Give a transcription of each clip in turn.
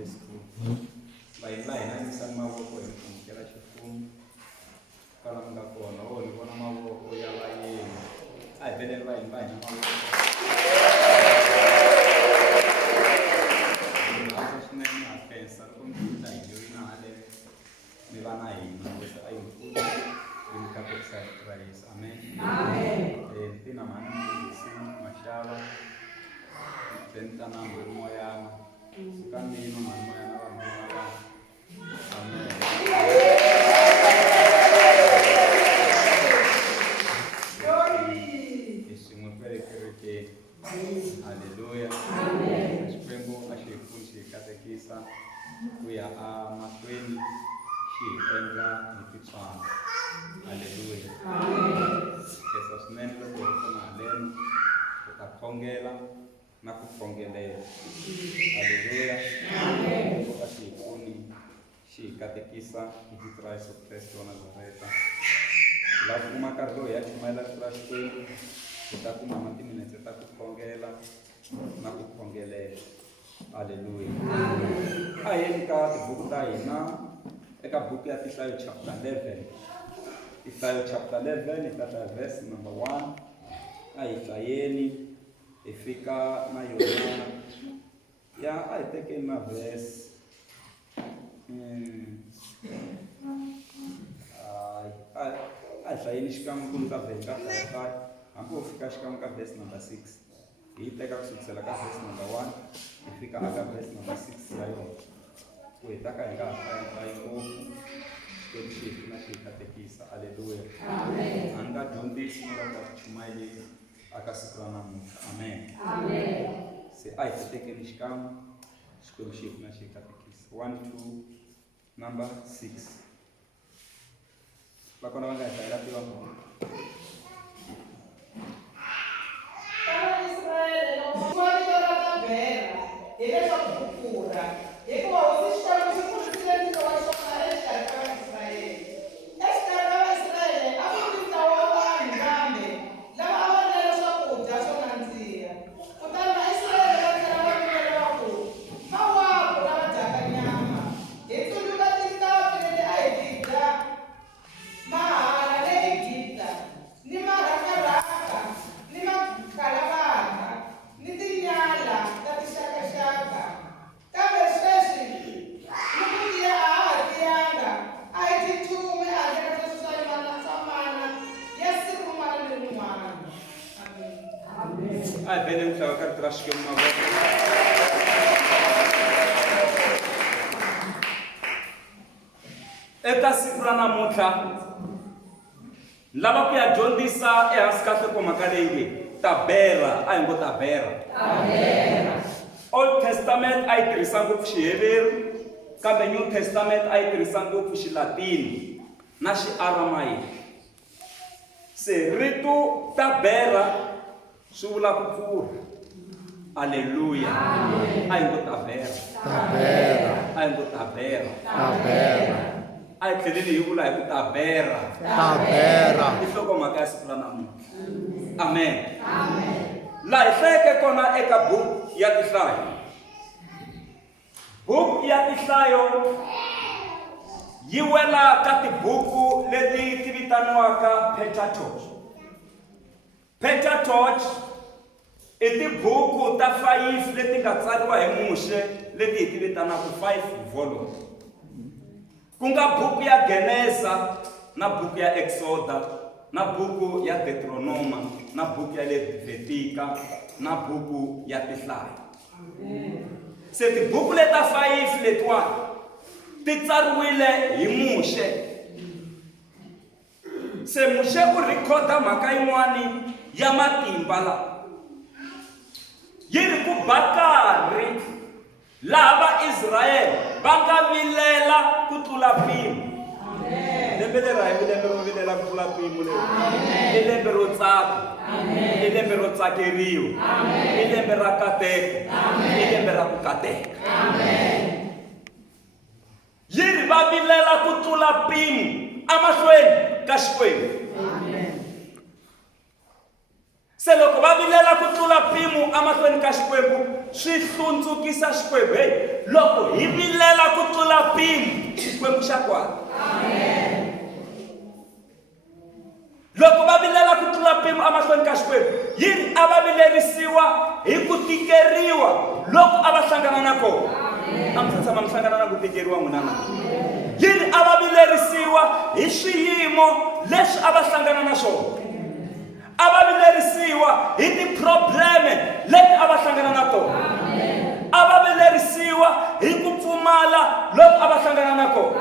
verse 2. Lain isang mavoko hikumkela xifumu kwala mi nga kona ni vona mavoko ya layeni a hi veleni va hina mavoko asa swinene ha khensa loko mi hita hi joyina haleni mi va na hina leswi a yi pfuna hi mikapekisa hi Christ. Amen. Tina mani mfundhisi Mashava tentana mani moyana sikambino mani moyana vanhu amen. Iswin'we kwelekerekeni. Haleluya. Xikwembu a xi hi pfuni xi hi katekisa ku ya mahlweni xi hi endla hi titswana. Haleluya. Kesa swinene loko hi pfuna haleno ku ta khongela na ku khongelela. Haleluya. Loko a xi hi pfuni xi hi katekisa hi vito ra Yesu Kreste wa Nazareta. Laha ku kuma nkarhi lowu hi ya chumayela vito ra Xikwembu hi ta kuma timinetse ta ku khongela na ku khongelela. Haleluya. A hi yeni ka tibuku ta hina eka buku ya Tinhlayo chapter 11. Tinhlayo chapter 11 hi tata verse number 1. A hi hlayeni hi fika na yona ya a hi tekeni na verse a hi hlayeni xikan'we ku ka vhele ka 5 hambi ho fika xikan'we ka verse number 6 hi teka ku sukisela ka verse number 1 hi fika aka verse number 6 ya yona ku hi ta ka hi nga hlayi ngopfu xikwembu xi hi pfuna xi hi katekisa. Haleluya. Amen. A ni nga dyondzisi no lava ku chumayeli aka siku ra namuntlha. Amen. Amen. Se a hi tekeni xikan'we xikwembu xi hi pfuna xi hi katekisa. 1 2 number 6 va kona va nga hi hlayela tiva kona. Israele loko vito ra ta bela hileswaku ku pfurha hikuva hosi Xikwembu xi pfurisile ntiro wa xona exikarhi ka Vaisirayele. Exikarhi ka Vaisirayele a ku ri ntlawa wa vanhu kambe lava a va rile swakudya swo nandziha. Kutani Vaisirayele va tlhela va vuyeriwa ku mawaku lava dyaka nyama hi tsundzuka tinhlampfi leti a hi ti dya mahala le Egipta ni marhakarhaka ni makalavaka ni tinyala ta tixakaxaka. Kambe sweswi loko tiya a ha tiyanga a hi ti nchumu ehandle ka sweswi swa mana ya siku rin'wana ni rin'wana. Amen. A hi vhele ku hlaya ka rito ra Xikwembu mavoko. Eka siku ra namuntlha lava ku ya dyondzisa ehansi ka nhlokomhaka leyi ta bera. A hi ngo ta bera. Old Testament a yi tirhisa ngopfu Xiheveri kambe New Testament a yi tirhisa ngopfu Xilatini na Xiaramayiki. Se rito ta bera swi vula ku pfurha. Haleluya. A hi ngo ta bera. A hi ngo ta bera. A hi tlheleni hi vula hi ku ta bera. I nhlokomhaka ya siku ra namuntlha. Amen. Laha hi hlayeke kona eka buku ya Tinhlayo. Buku ya Tinhlayo yi wela ka tibuku leti ti vitaniwaka Pentateuch. Pentateuch i tibuku ta 5 leti nga tsariwa hi Muxe leti hi ti vitanaka 5 volume. Ku nga buku ya Genesa na buku ya Exoda na buku ya Deuteronoma na buku ya Levitika na buku ya Tinhlayo. Se tibuku leta 5 letiwani ti tsariwile hi Muxe. Se Muxe u rhikhoda mhaka yin'wani ya matimba la yi ri ku ba karhi laha Vaisirayele va nga vilela ku tlula mpimo. Lembe leri a hi lembe ro vilela ku tlula mpimo leri. I lembe ro tsaka. I lembe ro tsakeriwa. I lembe ra kateka. I lembe ra ku kateka. Yi ri va vilela ku tlula mpimo emahlweni ka Xikwembu. Se loko va vilela ku tlula mpimo amahlweni ka Xikwembu swi hlundzukisa Xikwembu. Hey, loko hi vilela ku tlula mpimo Xikwembu xa kwala. Amen. Loko va vilela ku tlula mpimo amahlweni ka Xikwembu yini a va vilerisiwa hi ku tikeriwa loko a va hlangana na kona. Amen. Tshama hlangana na ku tikeriwa n'wina na. Yini a va vilerisiwa hi swiyimo leswi a va hlangana na swona. A va vilerisiwa hi ti-probleme leti a va hlangana na tona. A va vilerisiwa hi ku pfumala loko a va hlangana na kona.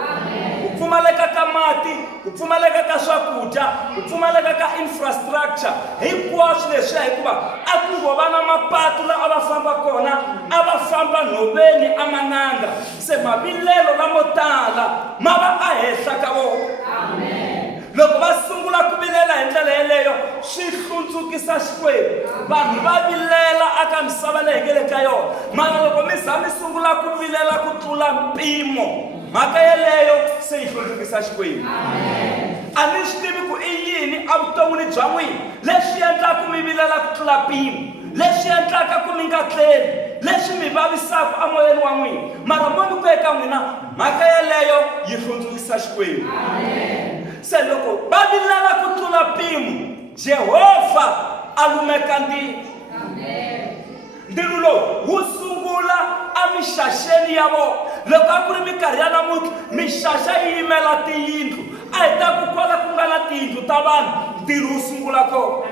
Ku pfumaleka ka mati, ku pfumaleka ka swakudya, ku pfumaleka ka infrastructure, hinkwaswo leswiya hikuva a ku va na mapatu laha a va famba kona, a va famba nhoveni emananga. Se mavilelo lamo tala ma va ehenhla ka vona. Loko va sungula ku vilela hi ndlela yeleyo swi hlundzukisa Xikwembu. Vanhu va vilela aka misava leyi hi le ka yona, mara loko mi za mi sungula ku vilela ku tlula mpimo mhaka yeleyo se yi hlundzukisa Xikwembu. A ni swi tivi ku i yini evuton'wini bya n'wina leswi endlaka mi vilela ku tlula mpimo, leswi endlaka ku mi nga tleli, leswi mi vavisaka emoyeni wa n'wina, mara mo ni ku eka n'wina mhaka yeleyo yi hlundzukisa Xikwembu. Se loko va vilela ku tlula mpimo Jehovha a lumeka ndilo. Ndilo lowu wu sungula emixaxeni ya vona. Loko a ku ri minkarhi ya namuntlha mixaxa yi yimela tiyindlu, a hi ta ku kwala ku nga na tiyindlu ta vanhu ntirho wu sungula kona.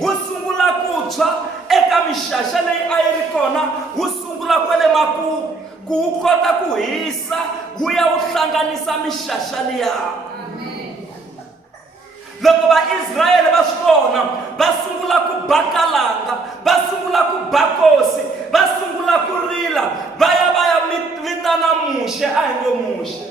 Wu sungula ku tshwa eka mixaxa leyi a yi ri kona, wu sungula kwale makumu ku wu kota ku hisa wu ya wu hlanganisa mixaxa liya. Loko va-Israyele va swi vona va sungula ku bakalanga, va sungula ku bakosi, va sungula ku rila, va ya vitana Muxe. A hi ngo Muxe.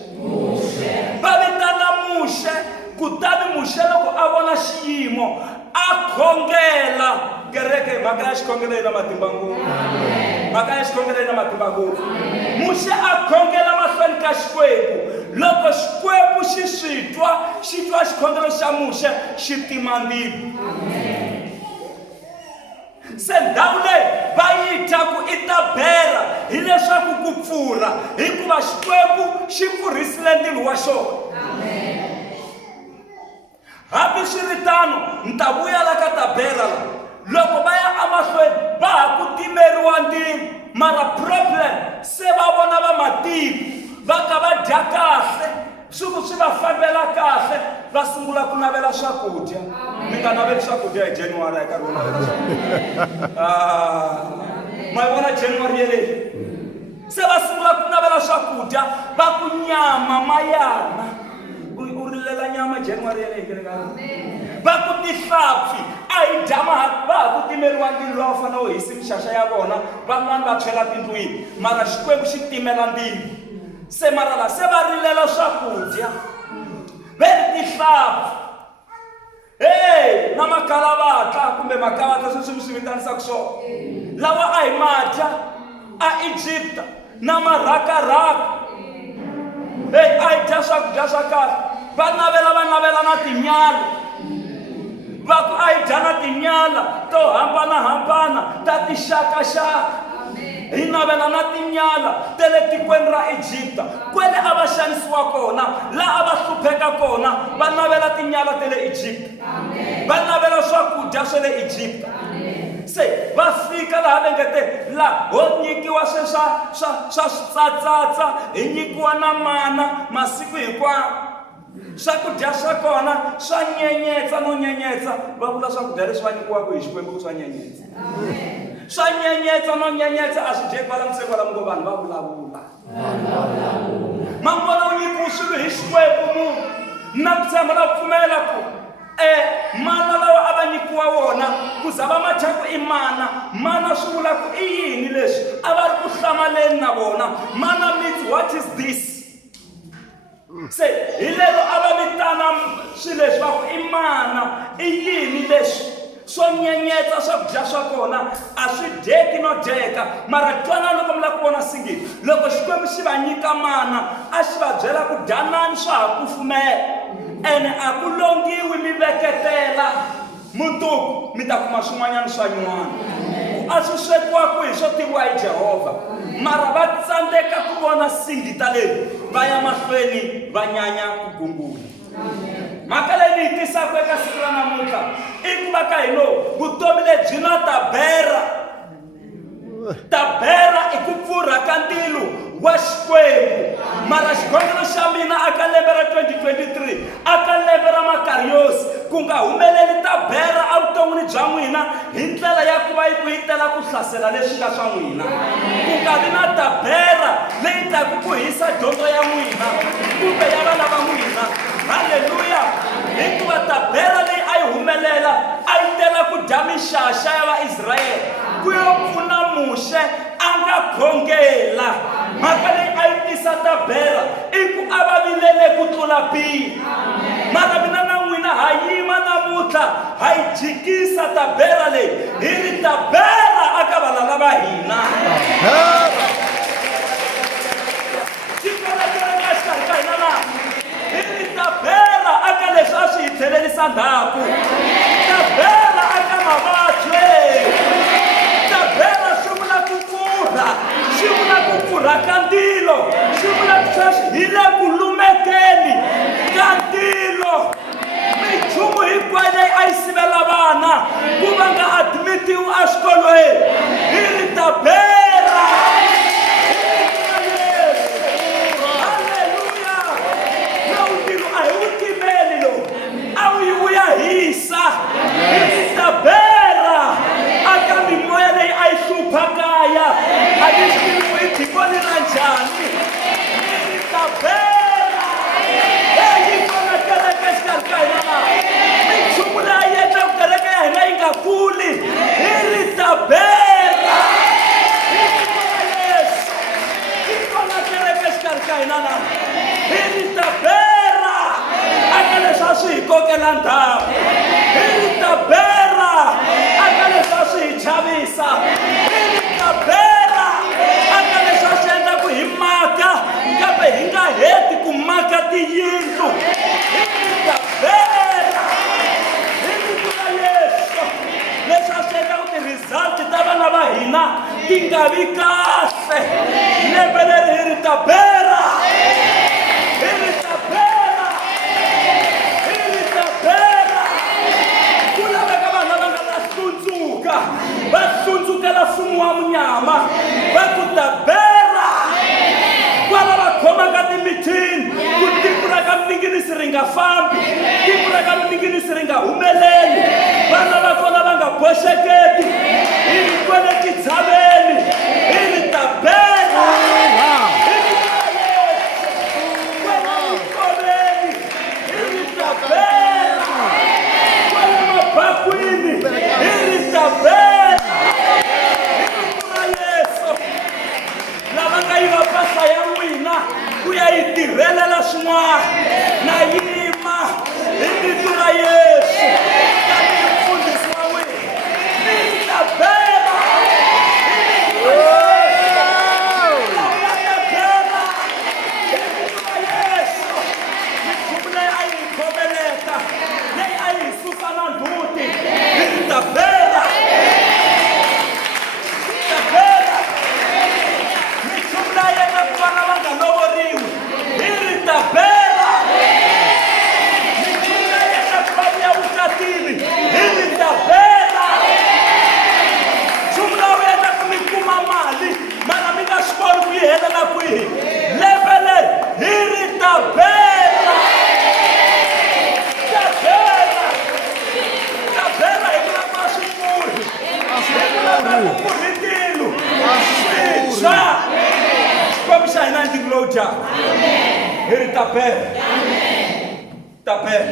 Va vitana Muxe, kutani Muxe loko a vona xiyimo a khongela. Kereke mhaka ya xikhongelo yi na matimba ngopfu. Mhaka ya xikhongelo yi na matimba ngopfu. Muxe a khongela mahlweni ka Xikwembu. Loko Xikwembu xi twa xikhongelo xa Muxe xi tima mbilu. Se ndhawu leyi va yi dya ku i ta bela hileswaku ku pfurha hikuva Xikwembu xi pfurhisile ndilo wa xona. Hambi swi ri tano ni ta vuya la ka tabela la. Loko va ya emahlweni va ha ku timeriwa ndilo, mara problem se va vona va matiko va ka va dya kahle, swi va fambela kahle, va sungula ku navela swakudya. Mi nga naveli swakudya hi January hi nkarhi wo navela swakudya. Ma vona January yeleyi se va sungula ku navela swakudya, va ku nyama mayana. U rilela nyama January yeleyi. Va ku tihlampfi a hi dya va ha ku timeriwa ndilo lowu fanele wu hisi mixaxa ya vona, van'wani va chela tindlwini, mara Xikwembu xi timela ndilo. Se mara la se va rilela swakudya, ve ri tihlampfi, na makalavatla kumbe makavatla sweswi mi swi vitanisaka swona, lawa a hi madya eEgypt na marakaraka. A hi dya swakudya swa kahle, va navela na tinyala. Va ku a hi dya na tinyala to hambanahambana ta tixakaxaka. Hi navela na tinyala ta le tikweni ra Egypta, kwele a va xanisiwa kona, laha a va hlupheka kona, va navela tinyala ta le Egypta. Va navela swakudya swa le Egypta. Se va fika laha va ngete la ho nyikiwa swe swa switsatsatsa, hi nyikiwa na mana masiku hinkwawo. Swakudya swa kona swa nyenyetsa no nyenyetsa. Va vula swakudya leswi va nyikiwaka hi Xikwembu swa nyenyetsa. Swa nyenyetsa no nyenyetsa a swi dyeki vala miseko vala ngo vanhu va vulavula. Mangona u nyikiwa swilo hi Xikwembu munhu na ku tshemba na pfumela ku mana lawa a va nyikiwa wona ku za va ma dya ku i mana swi vula ku i yini leswi a va ri ku hlamaleni na vona. Mana means what is this? Se hi lero a va vitana swilo leswi va ku i mana, i yini leswi swo nyenyetsa swakudya swa kona a swi dyeki no dyeka, mara twanani loko mi lava ku vona singini. Loko Xikwembu xi va nyika mana a xi va byela ku dyanani swa ha kufumela, ene a ku longiwi mi veketela. Muito me dá com uma chumanha no sonho. Acho que é com isso, eu tenho aí Jeová. Marabat sandeka kubona sindi tale. Vai amafeni, vai nyanya kugumbula. Makaleni tisa kweka sikra na muka. Ikubaka ino, butomile jina tabera ikupfura kandilu washkwembu mara xigongelo xa mina aka lembe ra 2023 aka lembe ra makariosi ku nga humeleli tabera evuton'wini bya n'wina hi ndlela ya ku va yi ku yi tela ku hlasela leswi nga swa n'wina ku nga vi na tabera leyi taku ku hisa dyondzo ya n'wina kumbe ya vana va n'wina. Haleluya! Hikuva tabera leyi a yi humelela a yi tela ku dya mixaxa ya vaisrayele ku yo pfuna muxe a nga khongela. Mhaka leyi a yi tisa tabera i ku a va vilele ku tlula mpimo. Mara mina na n'wina ha yima namuntlha ha yi jikisa tabera leyi hi ri tabera aka valala va hina. Xikarhi ka hina laha hi ri tabera aka leswi a swi hi tlhelerisa ndhaku. Tabera aka mavabyi. Tabera swi vula ku pfurha, swi vula ku pfurha ka ndilo, swi vula ku sweswi hi le ku lumekeni ka ndilo. Minchumu hinkwayo leyi a yi sivela vana ku va nga admitiwi exikolweni hi ri tabera. Haleluya! Lowu ndilo a hi wu timeli lowu, a wu yi vuya hisa hi ri tabera aka mimoya leyi a yi hlupha kaya a yi swi tiviwi hi tikweni ra njhani. Hi ri tabera leyi kona kereke exikarhi ka hina laha. Minchumu leyi endla ku kereke ya hina yi nga kuli hi ri tabera. Hi vito ra Yesu yi kona kereke exikarhi ka hina laha. Hi ri tabera aka leswi a swi hi kokela ndhawu. Hi ri tabera aka leswi a swi hi chavisa. Hi ri tabera aka leswi a swi endla ku hi maka kambe hi nga heti ku maka tiyindlu. Hi ri tabera hi vito ra Yesu leswi a swi endla ku ti-result ta vana va hina ti nga vi kahle. Lembe leri hi ri tabera. Hi ri tabera. Hi ri tabera. Ku laveka vanhu lava nga ta hlundzuka, va hlundzukela mfumo wa munyama, va ku tabera kwala va khomaka timithini ku tiko ra ka minginisi ri nga fambi, tiko ra ka minginisi ri nga humeleli, vana va kona va nga boxeketi, hi ri kwele titshaveni, hi ri tabera. Hi ri kwele mikoveni, hi ri tabera. Kwale mabakwini, hi ri tabera. Hi vito ra Yesu lava nga yiva mpahla ya n'wina ku ya yi tirhelela swin'wana na yima hi vito ra Yesu tanihi mfundhisi wa n'wina. Hi ri tabera. Hi vito ra Yesu minchumu leyi a yi hi khomeleta, leyi a yi hi susa na ndzhuti. Hi ri tabera. Tabera minchumu leyi endla ku vana va nga lovoriwi. Hi ri tabera. Minchumu leyi endla ku va vuya vukatini. Hi ri tabera. Nchumu lowu endla ku mi kuma mali mara mi nga swi voni ku yi helela kwihi. Lembe leri hi ri tabera. Tabera. Tabera hi vula ku va swipfuri. Hi vula ku pfurhi tilo. Swintshwa. Xikwembu xa hina ndzi lowu dyaka. Hi ri tabera. Tabera.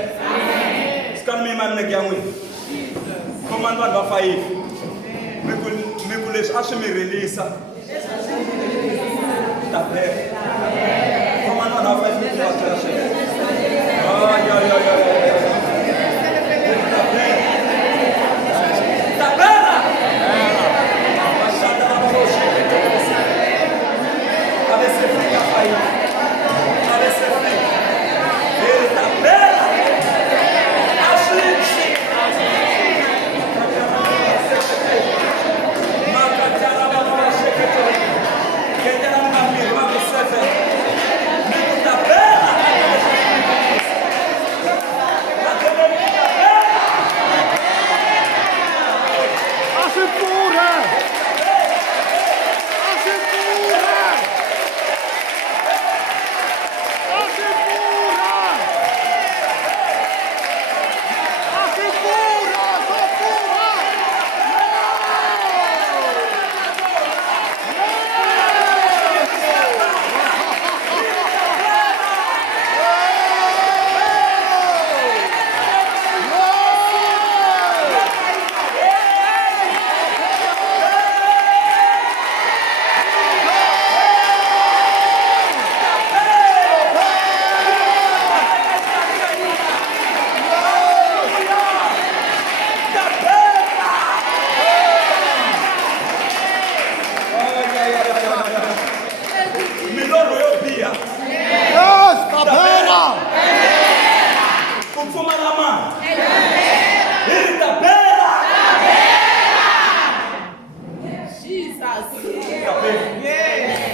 Sikani mi yima milenge ya n'wina. Khomani vanhu va 5. Mi ku leswi a swi mi rilisa. Tabera. Khomani vanhu va 5 mi ku va byela sweswo. Tabera. Bashanda lava vo xeketela. Avesse fica aí. Avesse fica. Ele tabera. Aflige.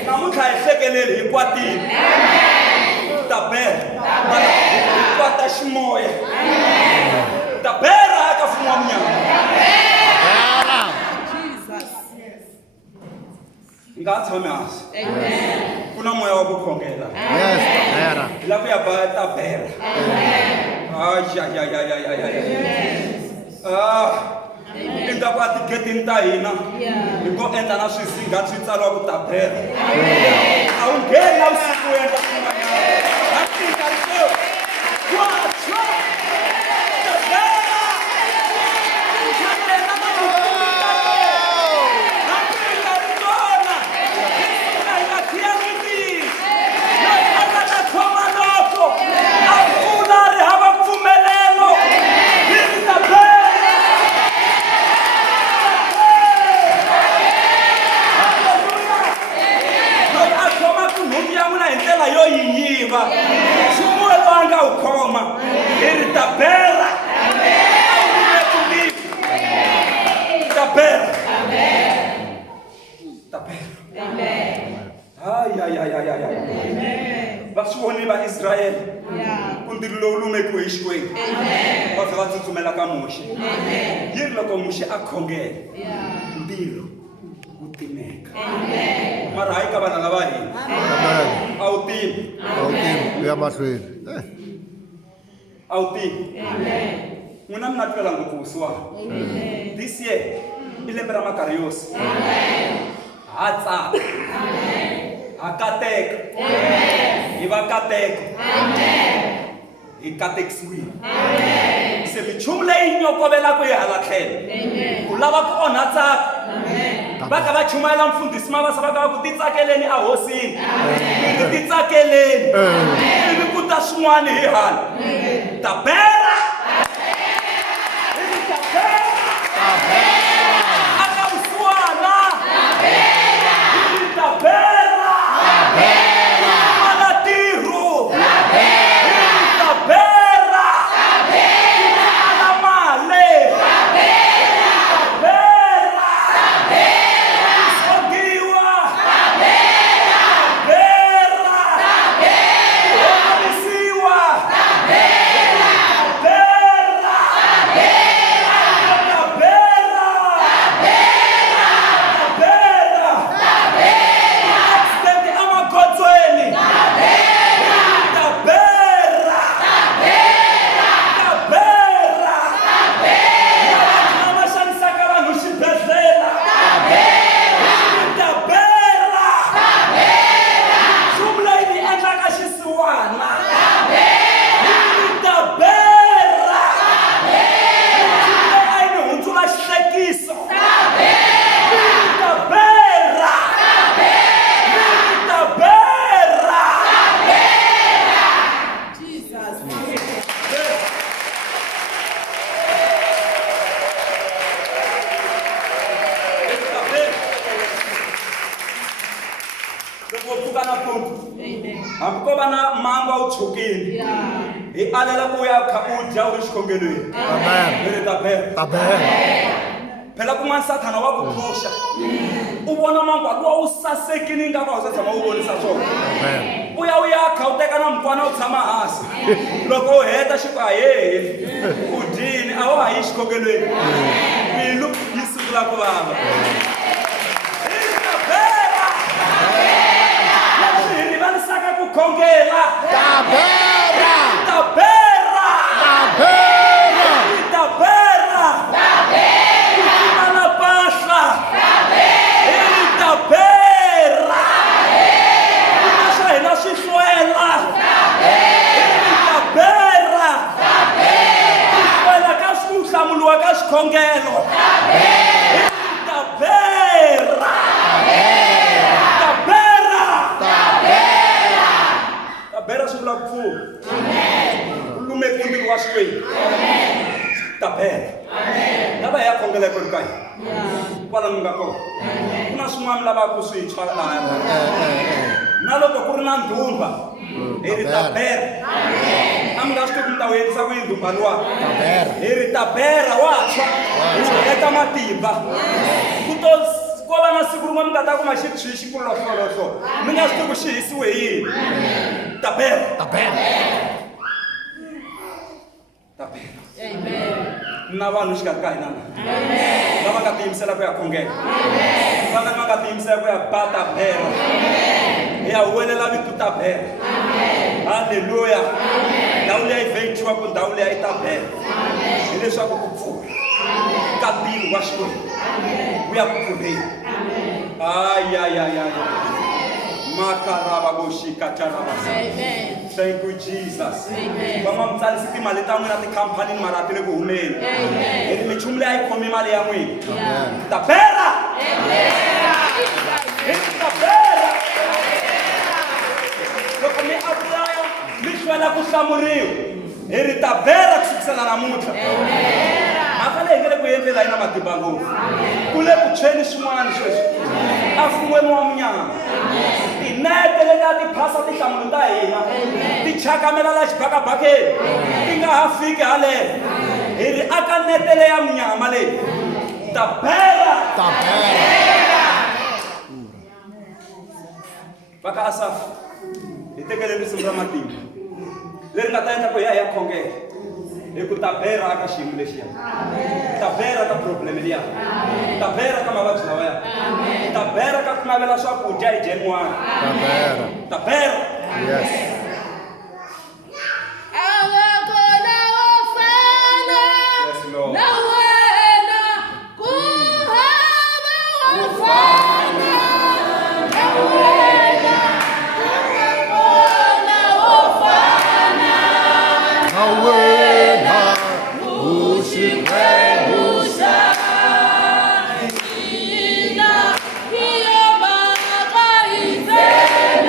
namuntlha hi hlekeleli hi kwatile ta bela hi kwata ximoya ta bela eka mfumo wa munyama nga tshami hansi ku na moya wa ku khongela hi lava ku ya ba ta bela endzhaku ka tigetini ta hina hi ngo endla na swizinga swi tsariwa ku ta bela a wu ngheni na vusiku u endla swin'wanyana a tika rito watswa Sumuelanga ukoma iritabera tabera vaswoni va Israyele kundiri lowu lumekiwe exikwembu va fika va tsutsumela ka Moxe yiri loko Moxe a khongela mbilo wu timeka mara hayi ka vana lava hina a wu timi ya mahlweni a wu timi n'wina mi nga twela ngopfu vusiwana this year i lembe ra makariosi ha tsaka ha kateka hi va kateka hi katekisiwile se minchumu leyi nyokovelaku hi hala tlhelo ku lava ku onha tsaka va ka va chumayela mfundhisi mavasa va ka va ku titsakeleni a hosini titsakeleni ivi ku ta swin'wana hi hala ta bela aka vusiwana ta bela ala tirho ta bela ala male hambi ko va na mango a wu tshukile hi alela ku ya kha u dya u ri xikhongelweni leri ta bela phela kun'wana sathana wa ku phuxa u vona mango luwa wu sasekile nga va u se tshama u vonisa swona u ya kha u teka na mukwana u tshama hansi loko u heta xi ku hayeheli u dyini a wa ha yi xikhongelweni mbilu yi sungula ku vava khongela tabera tabera tabera tabera tabera na pasha tabera tabera pasha ina swihlwela tabera tabera ka swihlamuluwa ka xikhongelo tabera bera sungula ku pfuna lume kundiri wa xikwembu ta bela lava ya khongela ku ri ka hina kwala mi nga kona ku na swin'wana lava ku swi tshwa laya na loko ku ri na ndhumba hi ri ta bela a mi nga swi tivi mi ta wu endlisa ku yi ndhumba luwa hi ri ta bela wa tshwa eka matimba ko va na siku kun'we mi nga ta kuma xi kulolohlolo mi nga swi tivi ku xi hisiwe yini tabela na vanhu xikarhi ka hina lava nga tiyimisela ku ya khongela vana va nga tiyimisela ku ya ba tabela hi ya welela vito tabela halleluya ndhawu leyi yi vhentiwa ku ndhawu leyi yi tabela hileswaku ku pfula ka ntilo wa xikwembu wu ya ku pfuleni makaraba boshikatarabasa. Thank you, Jesus. Vama mtsarisi timali ta n'wina tikhamphani mara ti le ku humeni. Minchumu leyi a yi khomi mali ya n'wina. Tabela! Tabela! Loko mi apulaya mi hlwela ku hlamuriwa hi ri tabela ku sukisela namuntlha. Mhaka leyi nga le ku endlela yi na matimba ngopfu. Ku le ku tshweni swin'wana sweswi afumweni wa munyama. Tinete leta ti phasa tinhlamulo ta hina ti chakamela la xibakabakeni ti nga ha fiki haleno hi ri aka nete leyi ya munyama leyi tabela vaka Asafu hi tekele risimu ra matimba leri nga ta endla ku ya khongela hi ku tabela aka xiyimo lexiya tabela ka probleme liya tabela ka mavabyi lawaya tabela ka ku navela swakudya hi January tabela